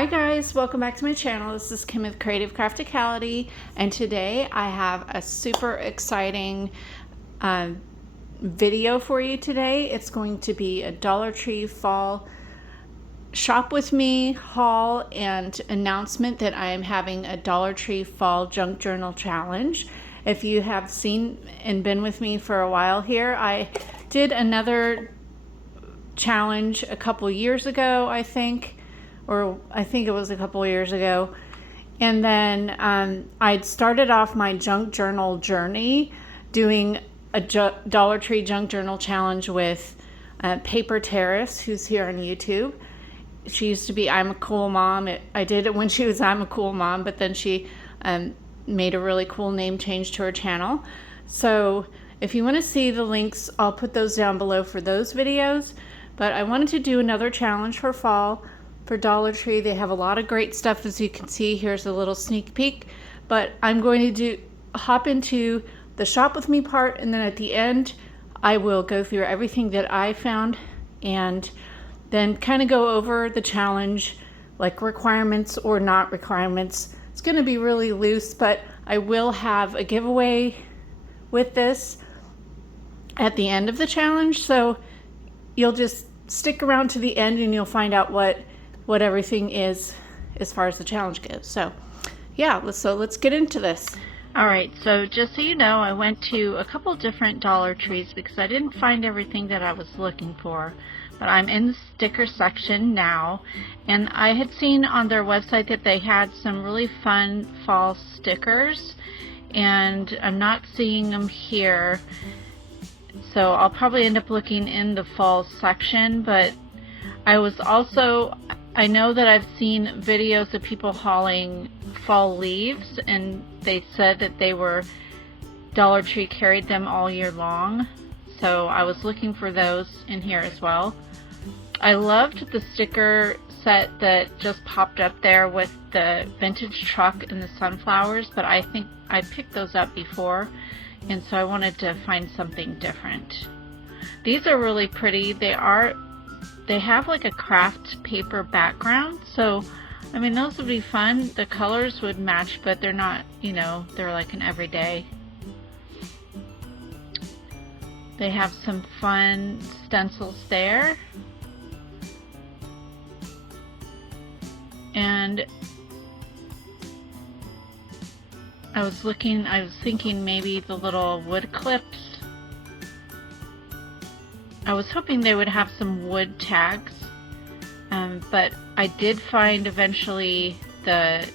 Hi guys, welcome back to my channel. This is Kim with Creative Crafticality, and today I have a super exciting video for you today. It's going to be a Dollar Tree fall shop with me haul and announcement that I am having a Dollar Tree fall junk journal challenge. If you have seen and been with me for a while here, I did another challenge a couple years ago, I think it was a couple years ago. And then I'd started off my junk journal journey doing a Dollar Tree junk journal challenge with Paper Terrace, who's here on YouTube. She used to be I'm a Cool Mom. I did it when she was I'm a Cool Mom, but then she made a really cool name change to her channel. So if you want to see the links, I'll put those down below for those videos. But I wanted to do another challenge for fall for Dollar Tree. They have a lot of great stuff, as you can see. Here's a little sneak peek, but I'm going to hop into the shop with me part, and then at the end I will go through everything that I found and then kind of go over the challenge, like requirements or not requirements. It's going to be really loose, but I will have a giveaway with this at the end of the challenge, so you'll just stick around to the end and you'll find out what everything is as far as the challenge goes. So yeah, let's get into this. Alright, so just so you know, I went to a couple different Dollar Trees because I didn't find everything that I was looking for. But I'm in the sticker section now, and I had seen on their website that they had some really fun fall stickers, and I'm not seeing them here. So I'll probably end up looking in the fall section, but I know that I've seen videos of people hauling fall leaves, and they said that Dollar Tree carried them all year long. So I was looking for those in here as well. I loved the sticker set that just popped up there with the vintage truck and the sunflowers, but I think I picked those up before, and so I wanted to find something different. These are really pretty. They have like a craft paper background, so I mean those would be fun. The colors would match, but they're not, they're like an everyday. They have some fun stencils there. And I was thinking maybe the little wood clips. I was hoping they would have some wood tags, but I did find eventually the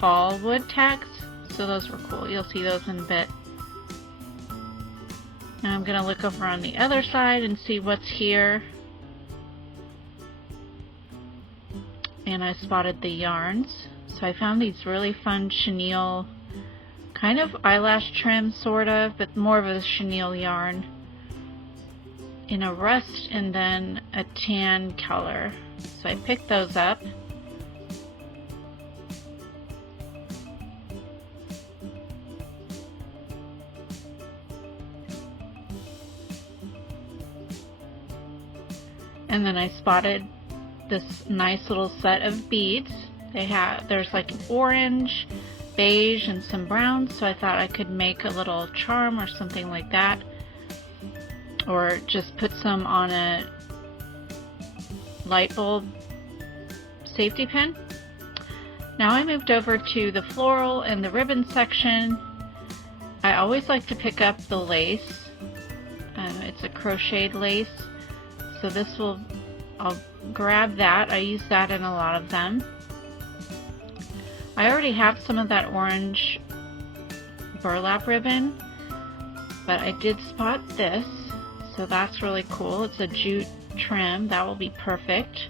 fall wood tags, so those were cool. You'll see those in a bit. Now I'm going to look over on the other side and see what's here. And I spotted the yarns. So I found these really fun chenille, kind of eyelash trim sort of, but more of a chenille yarn in a rust and then a tan color. So I picked those up. And then I spotted this nice little set of beads. There's like an orange, beige, and some brown, so I thought I could make a little charm or something like that, or just put some on a light bulb safety pin. Now I moved over to the floral and the ribbon section. I always like to pick up the lace. It's a crocheted lace, so I'll grab that. I use that in a lot of them. I already have some of that orange burlap ribbon, but I did spot this, so that's really cool. It's a jute trim. That will be perfect.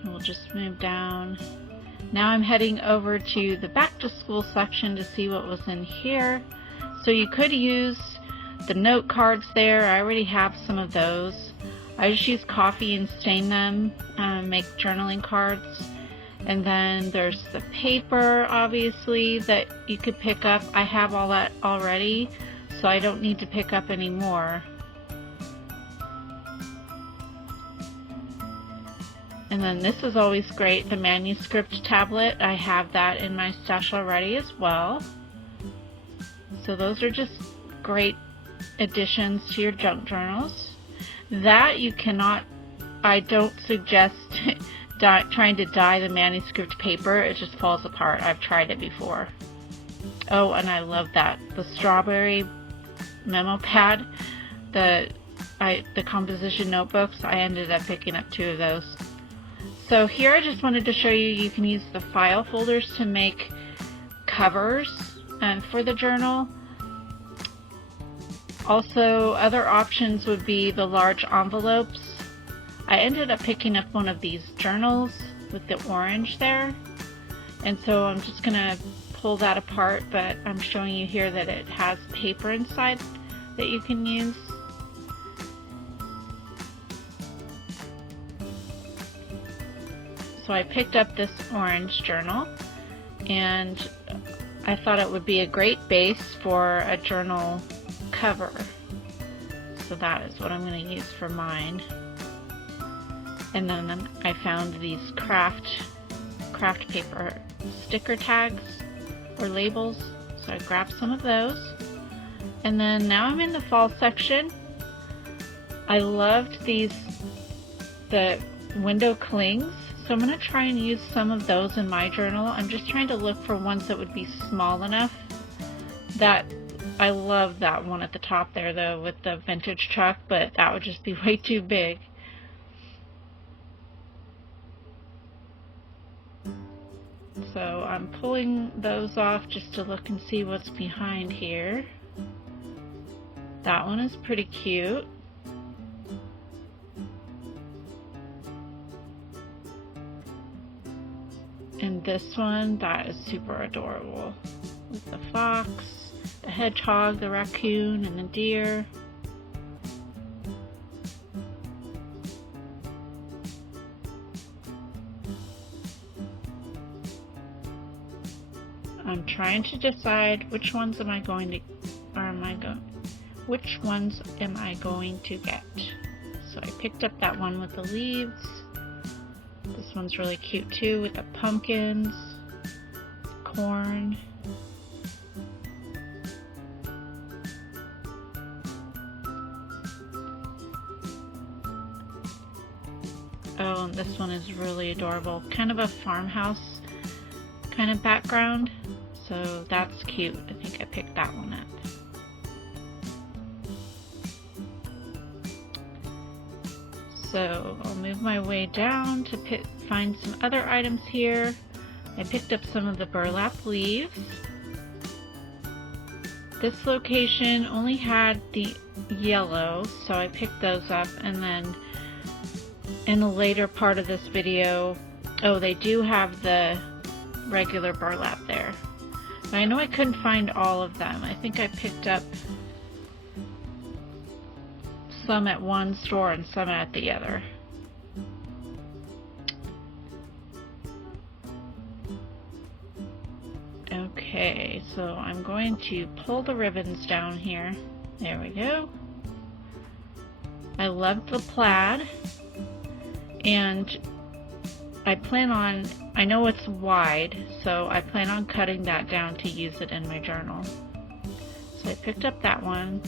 And we'll just move down. Now I'm heading over to the back to school section to see what was in here. So you could use the note cards there. I already have some of those. I just use coffee and stain them, make journaling cards. And then there's the paper, obviously, that you could pick up. I have all that already, so I don't need to pick up any more. And then this is always great, the manuscript tablet. I have that in my stash already as well. So those are just great additions to your junk journals. That you cannot, I don't suggest trying to dye the manuscript paper. It just falls apart. I've tried it before. Oh, and I love that. The strawberry memo pad, the composition notebooks, I ended up picking up 2 of those. So here I just wanted to show you can use the file folders to make covers for the journal. Also, other options would be the large envelopes. I ended up picking up one of these journals with the orange there, and so I'm just gonna pull that apart, but I'm showing you here that it has paper inside that you can use. So I picked up this orange journal, and I thought it would be a great base for a journal cover. So that is what I'm going to use for mine. And then I found these craft paper sticker tags or labels, so I grabbed some of those. And then now I'm in the fall section. I loved the window clings, so I'm going to try and use some of those in my journal. I'm just trying to look for ones that would be small enough. That I love that one at the top there though with the vintage truck, but that would just be way too big. So I'm pulling those off just to look and see what's behind here. That one is pretty cute. And this one, that is super adorable. With the fox, the hedgehog, the raccoon, and the deer. I'm trying to decide which ones am I going to get. So I picked up that one with the leaves. This one's really cute too with the pumpkins, corn. Oh, and this one is really adorable. Kind of a farmhouse kind of background. So that's cute. I think I picked that one up. So I'll move my way down to find some other items here. I picked up some of the burlap leaves. This location only had the yellow, so I picked those up, and then in the later part of this video, oh, they do have the regular burlap there. But I know I couldn't find all of them. I think I picked up some at one store and some at the other. Okay, so I'm going to pull the ribbons down here. There we go. I love the plaid, and I know it's wide, so I plan on cutting that down to use it in my journal. So I picked up that one.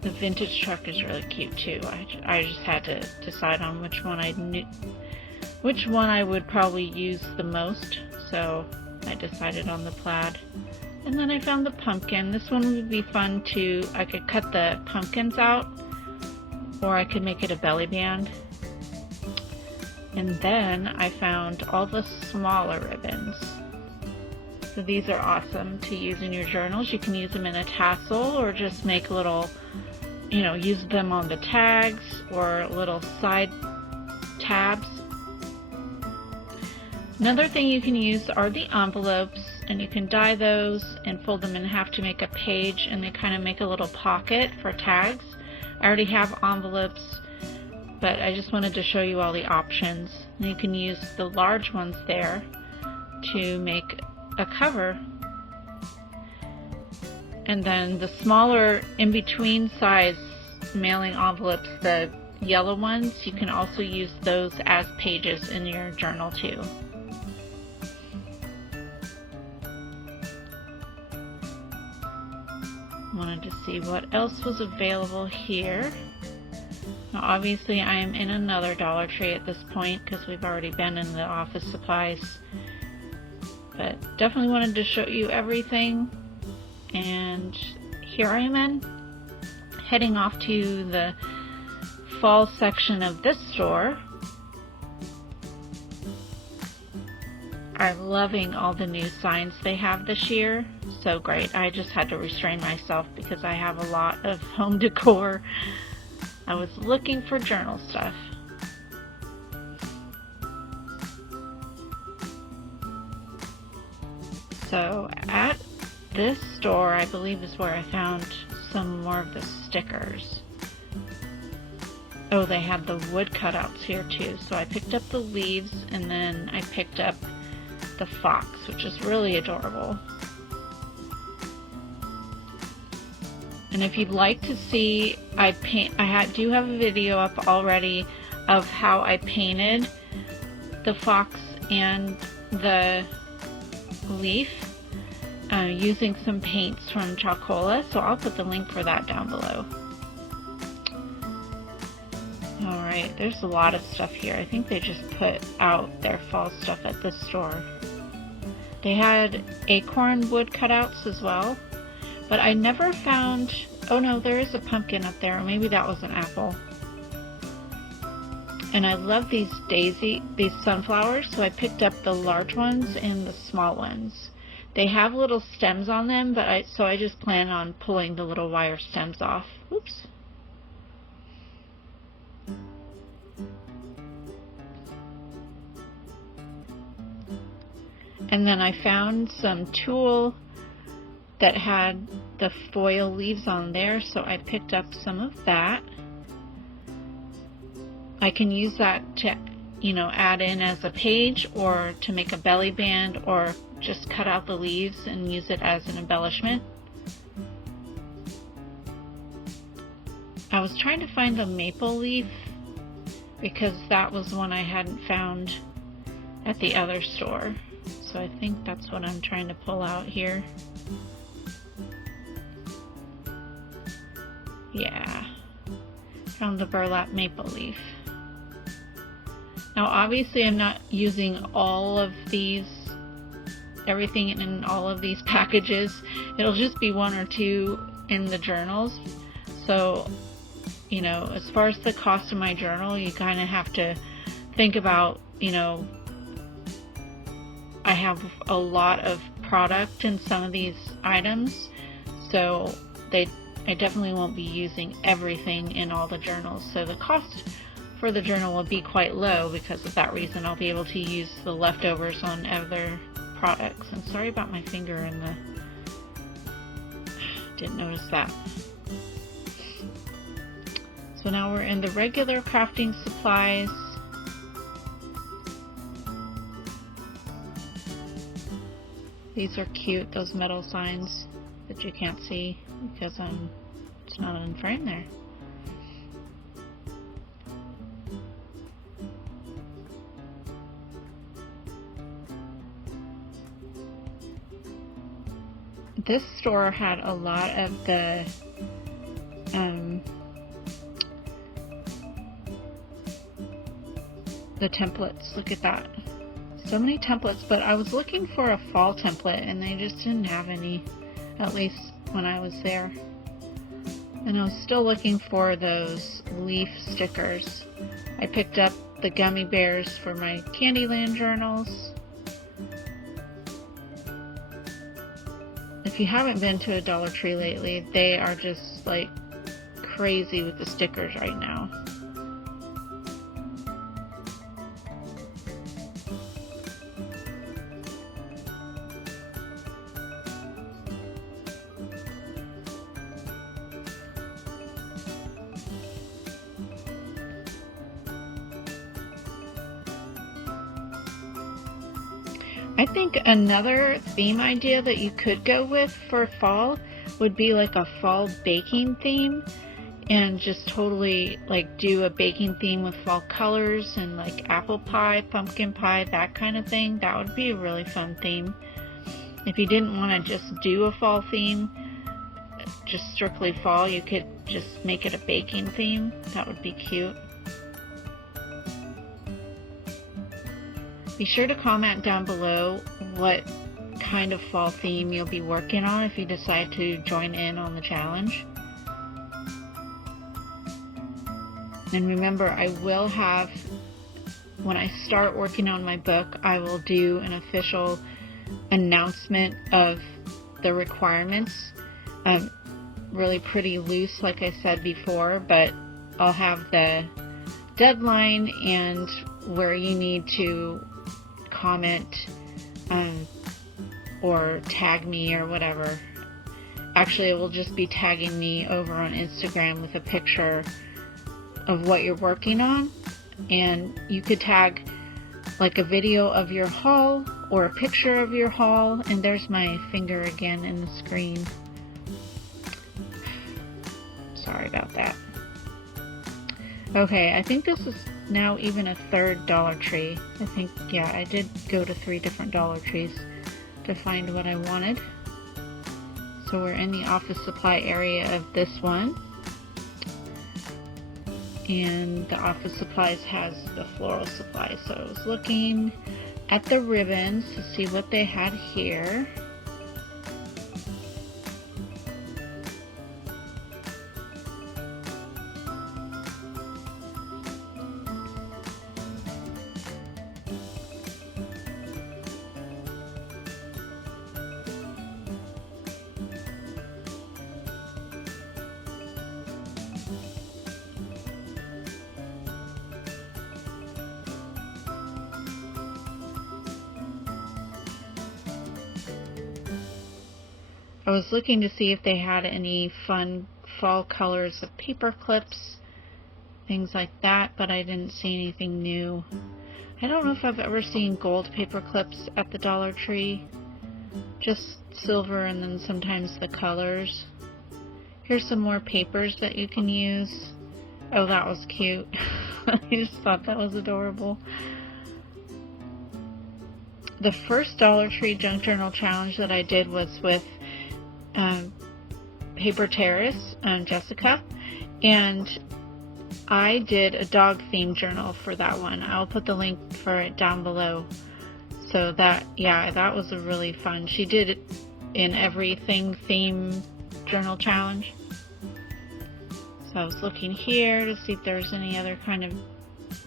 The vintage truck is really cute too. I just had to decide on which one I would probably use the most, so I decided on the plaid. And then I found the pumpkin. This one would be fun too. I could cut the pumpkins out, or I could make it a belly band. And then I found all the smaller ribbons. So these are awesome to use in your journals. You can use them in a tassel, or just make little, use them on the tags or little side tabs. Another thing you can use are the envelopes, and you can dye those and fold them in half to make a page, and they kind of make a little pocket for tags. I already have envelopes, but I just wanted to show you all the options. And you can use the large ones there to make a cover. And then the smaller in-between size mailing envelopes, the yellow ones, you can also use those as pages in your journal too. Wanted to see what else was available here. Now obviously I am in another Dollar Tree at this point because we've already been in the office supplies, but definitely wanted to show you everything. And here I am heading off to the fall section of this store. I'm loving all the new signs they have this year. So great. I just had to restrain myself because I have a lot of home decor. I was looking for journal stuff. So at this store, I believe, is where I found some more of the stickers. Oh, they had the wood cutouts here too. So I picked up the leaves and then I picked up the fox, which is really adorable. And if you'd like to see, do have a video up already of how I painted the fox and the leaf using some paints from Chalkola, so I'll put the link for that down below. Alright, there's a lot of stuff here. I think they just put out their fall stuff at this store. They had acorn wood cutouts as well, but I never found, oh no, there is a pumpkin up there, or maybe that was an apple. And I love these sunflowers, so I picked up the large ones and the small ones. They have little stems on them, but so I just plan on pulling the little wire stems off. Oops. And then I found some tulle that had the foil leaves on there, so I picked up some of that. I can use that to, add in as a page or to make a belly band, or just cut out the leaves and use it as an embellishment. I was trying to find the maple leaf because that was one I hadn't found at the other store. So I think that's what I'm trying to pull out here. Yeah, found the burlap maple leaf. Now obviously I'm not using all of these, everything in all of these packages. It'll just be one or two in the journals. So, as far as the cost of my journal, you kind of have to think about, I have a lot of product in some of these items, so I definitely won't be using everything in all the journals. So the cost for the journal will be quite low because of that reason. I'll be able to use the leftovers on other products. And sorry about my finger in the, didn't notice that. So now we're in the regular crafting supplies. These are cute, those metal signs that you can't see because it's not in frame there. This store had a lot of the templates. Look at that. So many templates, but I was looking for a fall template and they just didn't have any, at least when I was there. And I was still looking for those leaf stickers. I picked up the gummy bears for my Candyland journals. If you haven't been to a Dollar Tree lately, they are just like crazy with the stickers right now. I think another theme idea that you could go with for fall would be like a fall baking theme, and just totally like do a baking theme with fall colors and like apple pie, pumpkin pie, that kind of thing. That would be a really fun theme. If you didn't want to just do a fall theme, just strictly fall, you could just make it a baking theme. That would be cute. Be sure to comment down below what kind of fall theme you'll be working on if you decide to join in on the challenge. And remember, I will have, when I start working on my book, I will do an official announcement of the requirements. Really pretty loose, like I said before, but I'll have the deadline and where you need to comment or tag me or whatever. Actually, it will just be tagging me over on Instagram with a picture of what you're working on, and you could tag like a video of your haul or a picture of your haul. And there's my finger again in the screen. Sorry about that. Okay, I think this is now even a third Dollar Tree. I think, yeah, I did go to 3 different Dollar Trees to find what I wanted. So we're in the office supply area of this one. And the office supplies has the floral supplies. So I was looking at the ribbons to see what they had here. I was looking to see if they had any fun fall colors of paper clips, things like that, but I didn't see anything new. I don't know if I've ever seen gold paper clips at the Dollar Tree. Just silver and then sometimes the colors. Here's some more papers that you can use. Oh, that was cute. I just thought that was adorable. The first Dollar Tree Junk Journal Challenge that I did was with Paper Terrace, Jessica, and I did a dog themed journal for that one. I'll put the link for it down below. So that, yeah, that was a really fun. She did it in everything theme journal challenge. So I was looking here to see if there's any other kind of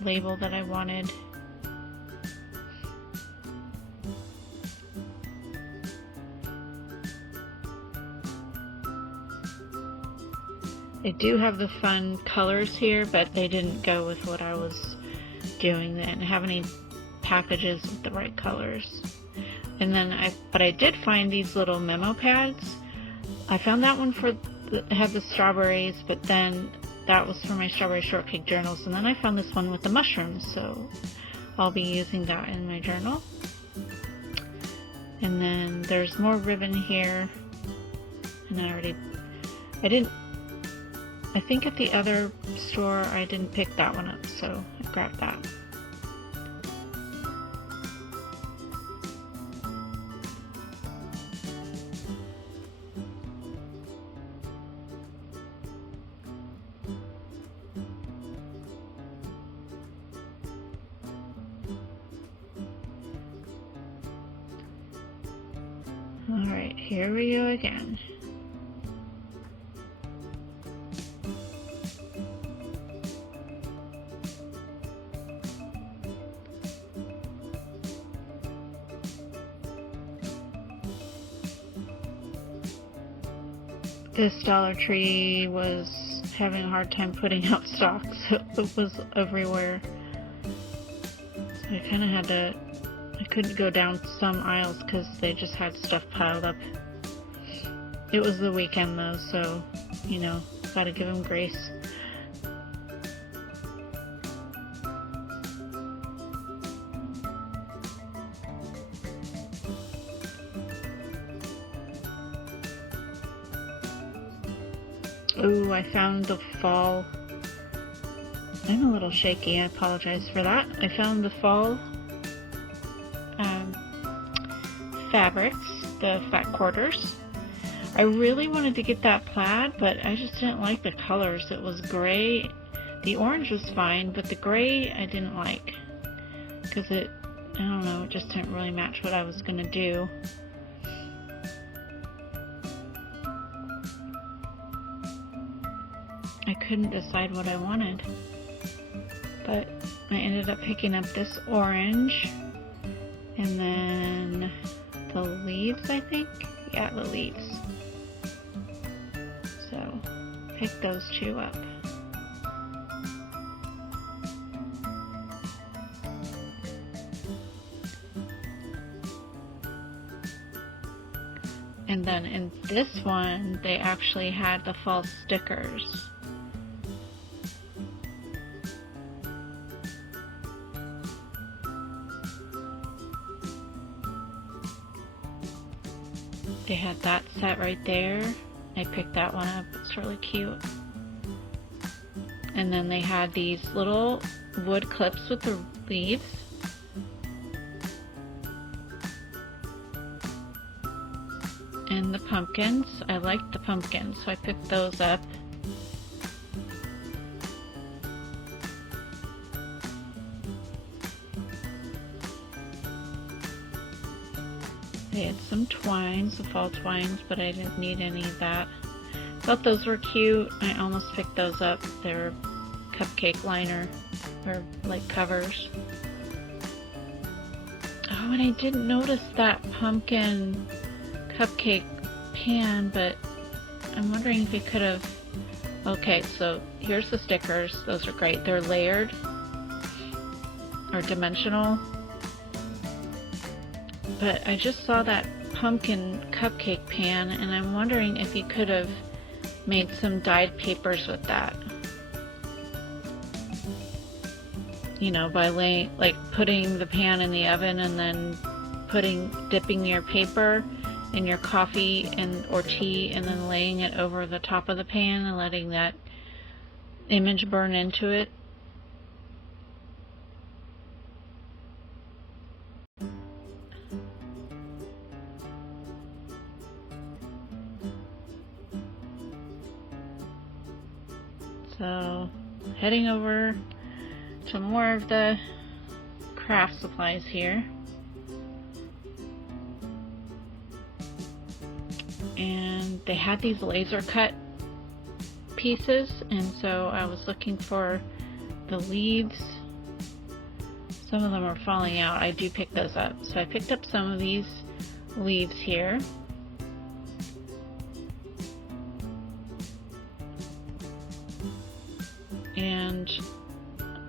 label that I wanted. They do have the fun colors here, but they didn't go with what I was doing. They didn't have any packages with the right colors. And then I did find these little memo pads. I found that one had the strawberries, but then that was for my strawberry shortcake journals. And then I found this one with the mushrooms, so I'll be using that in my journal. And then there's more ribbon here. And I think at the other store I didn't pick that one up, so I grabbed that. Alright, here we go again. This Dollar Tree was having a hard time putting out stock, so it was everywhere. So I kind of had to, I couldn't go down some aisles because they just had stuff piled up. It was the weekend though, so, you know, gotta give them grace. Ooh, I found the fall. I'm a little shaky, I apologize for that. I found the fall fabrics, the fat quarters. I really wanted to get that plaid, but I just didn't like the colors. It was gray. The orange was fine, but the gray I didn't like because I don't know, it just didn't really match what I was gonna do. I couldn't decide what I wanted, but I ended up picking up this orange and then the leaves, I think. Yeah, the leaves. So pick those two up. And then in this one, they actually had the fall stickers. They had that set right there. I picked that one up. It's really cute. And then they had these little wood clips with the leaves. And the pumpkins. I liked the pumpkins, so I picked those up. They had some twines, the fall twines, but I didn't need any of that. Thought those were cute. I almost picked those up. They're cupcake liner, or like covers. Oh, and I didn't notice that pumpkin cupcake pan, but I'm wondering if you could have... Okay, so here's the stickers. Those are great. They're layered or dimensional. But I just saw that pumpkin cupcake pan, and I'm wondering if you could have made some dyed papers with that. You know, by putting the pan in the oven and then dipping your paper in your coffee or tea and then laying it over the top of the pan and letting that image burn into it. So, heading over to more of the craft supplies here. And they had these laser cut pieces, and so I was looking for the leaves. Some of them are falling out. I do pick those up. So I picked up some of these leaves here. And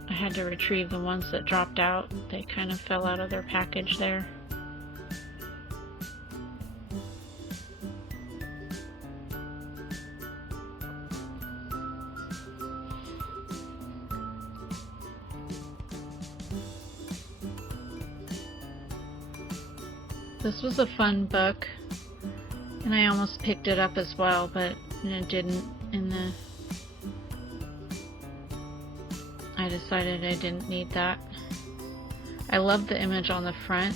I had to retrieve the ones that dropped out. They kind of fell out of their package there. This was a fun book, and I almost picked it up as well, but it didn't. I decided I didn't need that. I love the image on the front,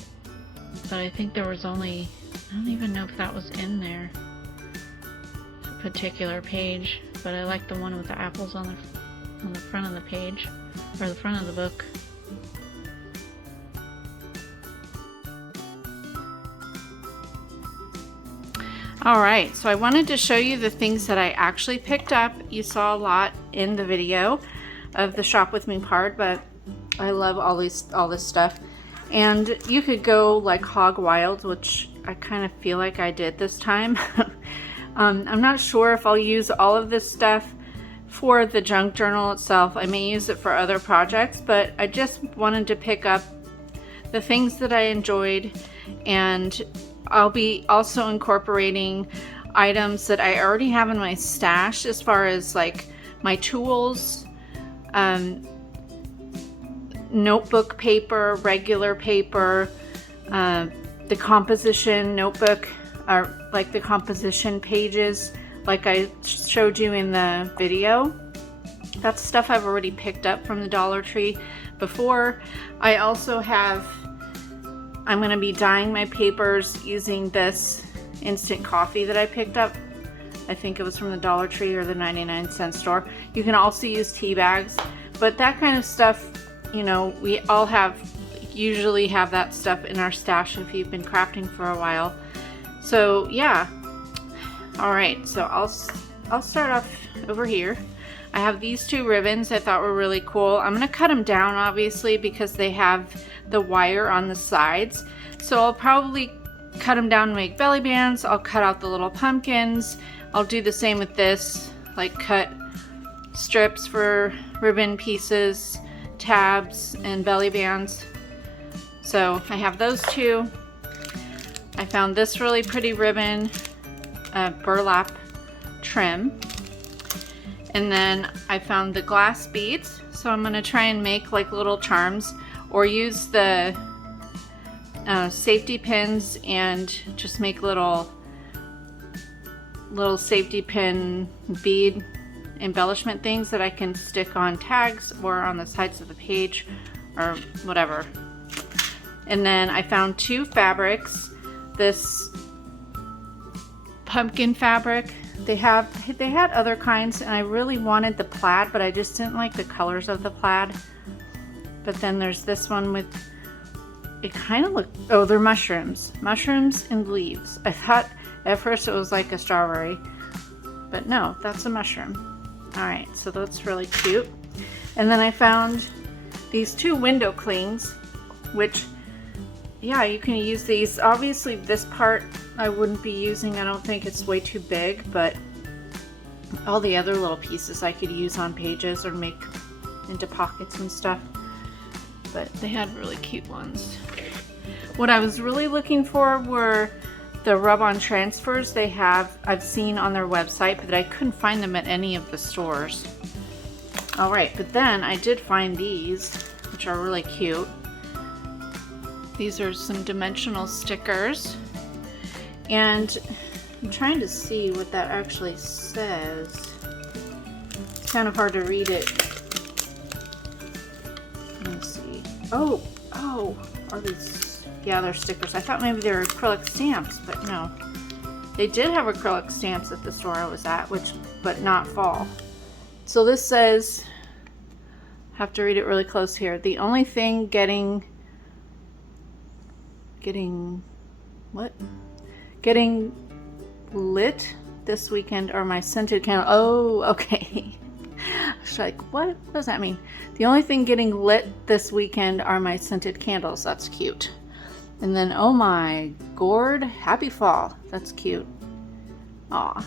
but I think there was only, I don't even know if that was in there, a particular page, but I like the one with the apples on the front of the page, or the front of the book. Alright, so I wanted to show you the things that I actually picked up. You saw a lot in the video of the Shop With Me part, but I love all this stuff. And you could go like hog wild, which I kind of feel like I did this time. I'm not sure if I'll use all of this stuff for the junk journal itself. I may use it for other projects, but I just wanted to pick up the things that I enjoyed, and I'll be also incorporating items that I already have in my stash, as far as like my tools, notebook paper, regular paper, the composition notebook, or like the composition pages, like I showed you in the video. That's stuff I've already picked up from the Dollar Tree before. I also have, I'm going to be dyeing my papers using this instant coffee that I picked up. I think it was from the Dollar Tree or the 99-cent store. You can also use tea bags, but that kind of stuff, you know, we all usually have that stuff in our stash if you've been crafting for a while. So yeah. All right, so I'll start off over here. I have these two ribbons I thought were really cool. I'm gonna cut them down obviously because they have the wire on the sides. So I'll probably cut them down and make belly bands. I'll cut out the little pumpkins. I'll do the same with this, like cut strips for ribbon pieces, tabs, and belly bands. So I have those two. I found this really pretty ribbon, burlap trim. And then I found the glass beads. So I'm gonna try and make like little charms or use the safety pins and just make little safety pin bead embellishment things that I can stick on tags or on the sides of the page or whatever. And then I found two fabrics. This pumpkin fabric. They had other kinds and I really wanted the plaid, but I just didn't like the colors of the plaid. But then there's this one with, it kind of looked, oh, they're mushrooms and leaves. I thought at first it was like a strawberry, but no, that's a mushroom. All right, so that's really cute. And then I found these two window clings, which, yeah, you can use these. Obviously this part I wouldn't be using. I don't think it's way too big, but all the other little pieces I could use on pages or make into pockets and stuff. But they had really cute ones. What I was really looking for were the rub-on transfers I've seen on their website, but I couldn't find them at any of the stores. All right, but then I did find these, which are really cute. These are some dimensional stickers. And I'm trying to see what that actually says. It's kind of hard to read it. Let me see. Oh, are these? Yeah, they're stickers. I thought maybe they were acrylic stamps, but no. They did have acrylic stamps at the store I was at, but not fall. So this says, I have to read it really close here. The only thing getting lit this weekend are my scented candles. Oh, okay. I was like, what does that mean? The only thing getting lit this weekend are my scented candles. That's cute. And then, oh my gourd, happy fall. That's cute. Aw.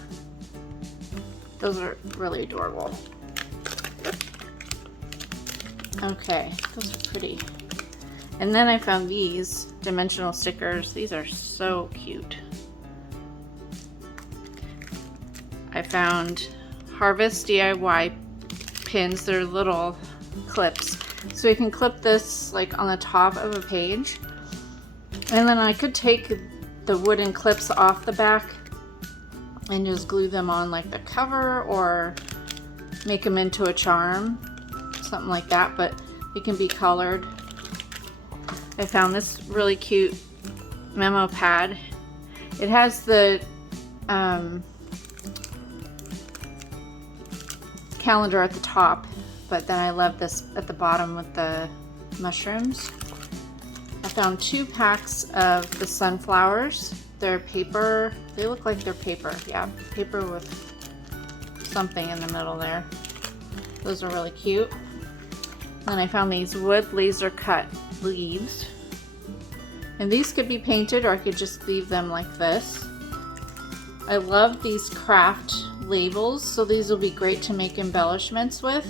Those are really adorable. Okay, those are pretty. And then I found these dimensional stickers. These are so cute. I found Harvest DIY pins. They're little clips. So you can clip this like on the top of a page. And then I could take the wooden clips off the back and just glue them on like the cover or make them into a charm. Something like that, but it can be colored. I found this really cute memo pad. It has the calendar at the top, but then I love this at the bottom with the mushrooms. I found 2 packs of the sunflowers. They're paper. They look like they're paper. Yeah, paper with something in the middle there. Those are really cute. Then I found these wood laser cut leaves. And these could be painted or I could just leave them like this. I love these craft labels, so these will be great to make embellishments with.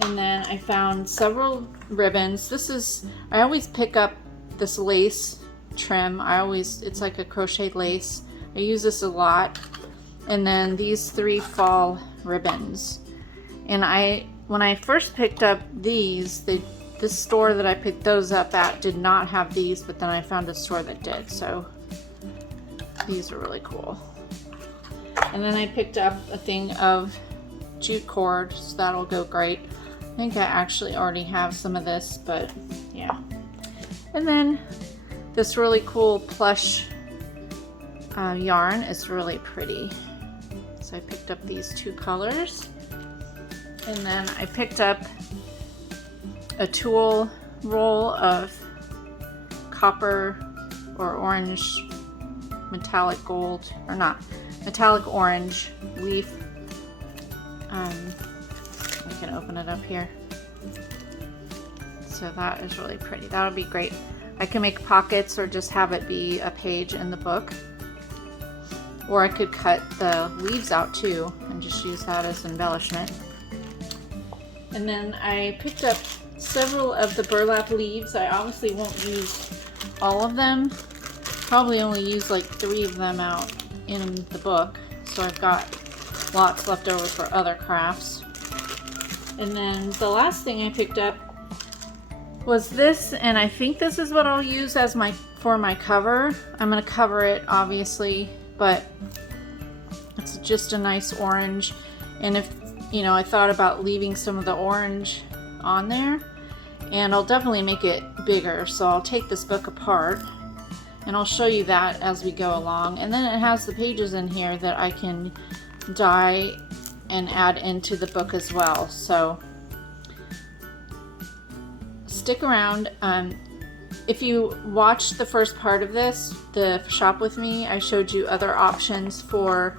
And then I found several ribbons. I always pick up this lace trim. It's like a crocheted lace. I use this a lot. And then these 3 fall ribbons. And when I first picked up these, this store that I picked those up at did not have these, but then I found a store that did, so these are really cool. And then I picked up a thing of jute cord, so that'll go great. I think I actually already have some of this, but yeah. And then this really cool plush yarn is really pretty. So I picked up these two colors. And then I picked up a tulle roll of copper or orange metallic gold, or not, metallic orange leaf. We can open it up here. So that is really pretty. That would be great. I can make pockets or just have it be a page in the book. Or I could cut the leaves out too and just use that as embellishment. And then I picked up several of the burlap leaves. I obviously won't use all of them. Probably only use like 3 of them out in the book. So I've got lots left over for other crafts. And then the last thing I picked up was this, and I think this is what I'll use as for my cover. I'm going to cover it obviously, but it's just a nice orange. And if you know, I thought about leaving some of the orange on there, and I'll definitely make it bigger. So I'll take this book apart and I'll show you that as we go along. And then it has the pages in here that I can dye and add into the book as well. So stick around. If you watched the first part of this, the shop with me, I showed you other options for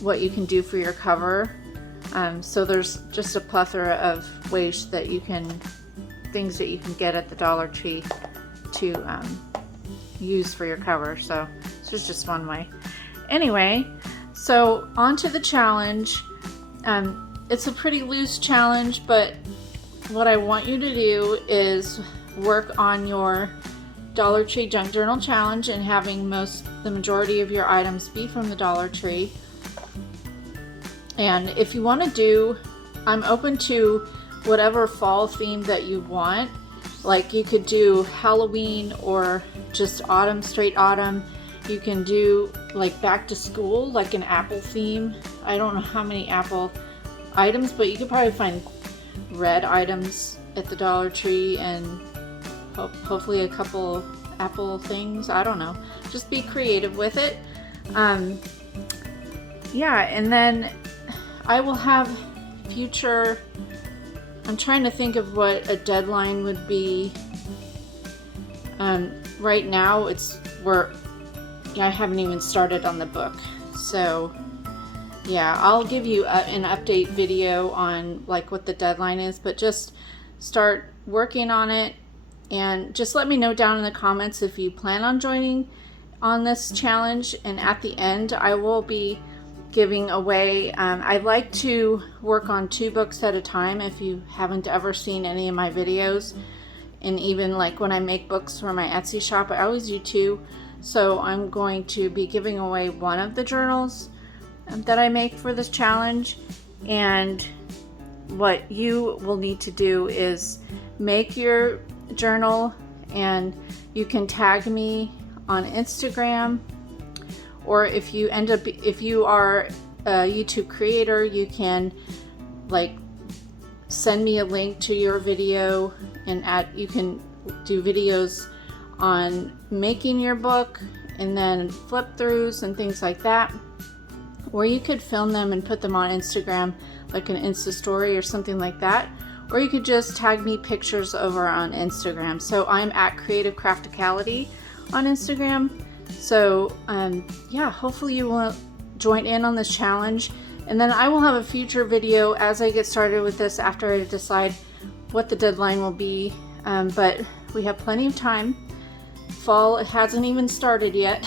what you can do for your cover. So there's just a plethora of ways that you can, things that you can get at the Dollar Tree to use for your cover. So this is just one way. Anyway, so on to the challenge. It's a pretty loose challenge, but what I want you to do is work on your Dollar Tree Junk Journal Challenge and having the majority of your items be from the Dollar Tree. And if you want to do, I'm open to whatever fall theme that you want. Like you could do Halloween or just autumn, straight autumn. You can do like back to school, like an apple theme. I don't know how many apple items, but you could probably find red items at the Dollar Tree and hopefully a couple apple things. I don't know. Just be creative with it. Yeah, and then I will have future, I'm trying to think of what a deadline would be. Right now I haven't even started on the book. So yeah, I'll give you an update video on like what the deadline is, but just start working on it and just let me know down in the comments if you plan on joining on this challenge. And at the end, I will be giving away, I like to work on 2 books at a time. If you haven't ever seen any of my videos, and even like when I make books for my Etsy shop, I always do 2. So I'm going to be giving away one of the journals that I make for this challenge. And what you will need to do is make your journal, and you can tag me on Instagram. Or if you are a YouTube creator, you can like send me a link to your video, and you can do videos on making your book and then flip throughs and things like that. Or you could film them and put them on Instagram, like an Insta story or something like that. Or you could just tag me pictures over on Instagram. So I'm at Creative Crafticality on Instagram. So yeah, hopefully you will join in on this challenge. And then I will have a future video as I get started with this after I decide what the deadline will be. But we have plenty of time. Fall hasn't even started yet,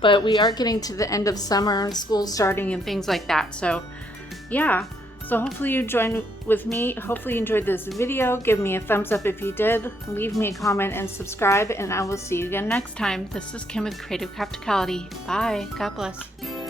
but we are getting to the end of summer and school starting and things like that. So yeah, so hopefully you join with me. Hopefully you enjoyed this video. Give me a thumbs up if you did. Leave me a comment and subscribe, and I will see you again next time. This is Kim with Creative Crafticality. Bye. God bless.